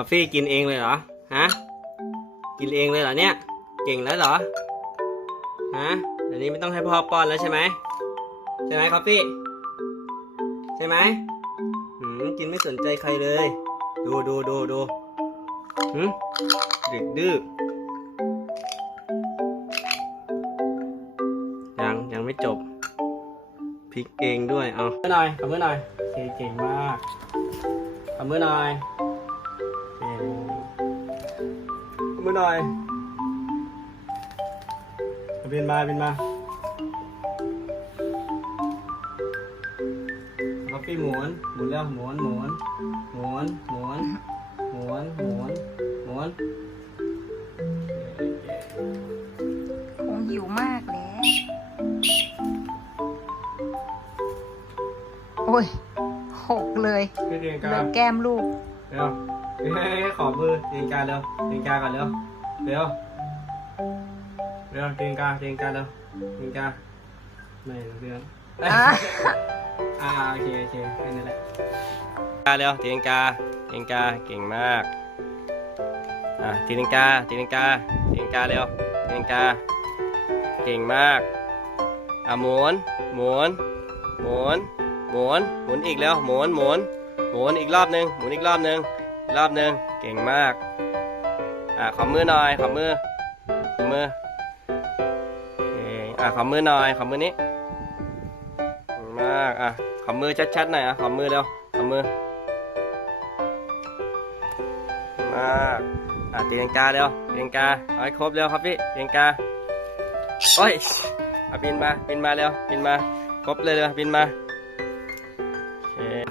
าเฟ่กินเองเลยเหรอ ฮะ กินเองเลยเหรอเนี่ย เก่งแล้วเหรอ ฮะเดี๋ยวนี้ไม่ต้องให้พ่อป้อนแล้วใช่ไหม ใช่ไหมคอฟฟี่ใช่ไหมหืม กินไม่สนใจใครเลย ดูดูดูดูหืมเด็กดื้อ ยังยังไม่จบพลิกเองด้วย เอาขอมือหน่อยขอมือหน่อยโอเคเก่งมากขอมือหน่อย มือหน่อยบินมาบินมาคอฟฟี่หมุนหมุนแล้วหมุนหมุนหมุนหมุนหมุนหมุนหมุนคงหิวมากแล้วโอ้ยหกเลยเรียนเหกาลือแก้มลูก เร็วเฮ้ยขอมือเรียนการเร็วเรียนการก่อนเร็วเร็วเร็วเรียนการเรียนการเร็วเรียนการไม่รู้เรื่องอะอ่าโอเคโอเคแค่นี้แหละกาเร็วตีลังกาตีลังกาเก่งมากอะตีลังกาตีลังกาตีลังกาเร็วตีลังกาเก่งมากอะหมุนหมุนหมุนหมุนหมุนอีกแล้วหมุนหมุน หมุนอีกรอบหนึงหมุนอีกรอบหนึงรอบหนึงเก่งมาก อะขอมือหน่อยขอมือขอมือเก่งอะขอมือหน่อยขอมือนี้มากอะขอมือชัดๆหน่อยอะขอมือเร็วขอมือมากอะตีลังกาเร็วตีลังกาเอาให้ครบเร็วครับพี่ตีลังกาโอ้ยอะบินมาบินมาเร็วบินมาครบเลยเร็วบินมา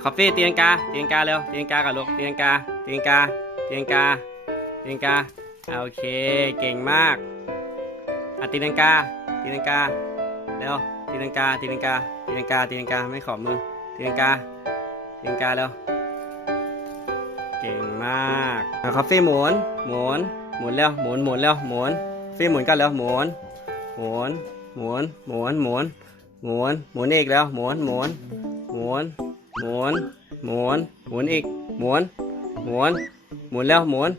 คอฟฟี่ตีลังกาตีลังกาเร็วตีลังกากับลูกตีลังกาตีลังกาตีลังกาตีลังกาโอเคเก่งมากอะตีลังกาตีลังกาเร็วตีลังกาตีลังกาตีลังกาตีลังกาไม่ขอมือตีลังกาตีลังกาเร็วเก่งมากเอาคาเฟ่หมุนหมุนหมุนเร็วหมุนหมุนเร็วหมุนคาเฟ่หมุนกันเร็วหมุนหมุนหมุนหมุนหมุนหมุนหมุนอีกแล้วหมุนหมุนหมุน หมุน หมุน หมุนอีก หมุน หมุน หมุนแล้วหมุน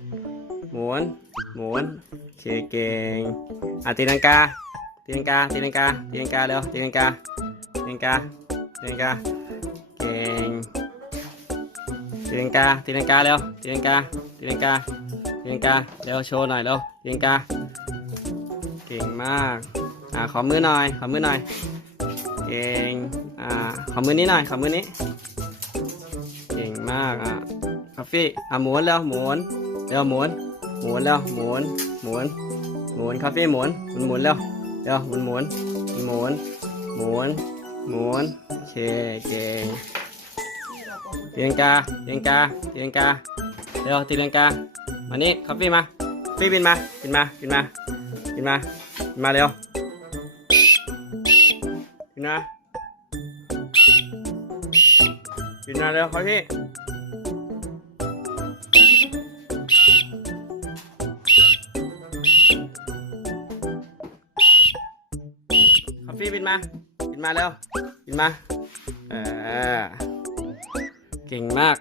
หมุน หมุนเคเก่งอะตีลังกา ตีลังกา ตีลังกา ตีลังกาเร็วตีลังกา ตีลังกา ตีลังกา เก่ง ตีลังกา ตีลังกาเร็วตีลังกา ตีลังกา ตีลังกา เร็วโชว์หน่อยเร็วตีลังกา เก่งมาก อ่าขอมือหน่อย ขอมือหน่อย เก่ง อ่า ขอมือนี้หน่อย ขอมือนี้ มากอะคาฟี่อะหมุนแล้วหมุนเร็วหมุนหมุนแล้วหมุนหมุนหมุนคาฟี่หมุนหมุนหมุนแล้วเดี๋ยวหมุนหมุนหมุนหมุนหมุนโอเคเก่งตีลังกาเตีลังกาเตีลังกาเดี๋ยวตีลังกามานี่คอฟฟี่มาฟี่บินมาบินมาบินมาบินมาบินมาเร็วบินมา บินมาเร็วครับพี่คอฟฟี่บินมาบินมาเร็วบินมา เออ เก่งมาก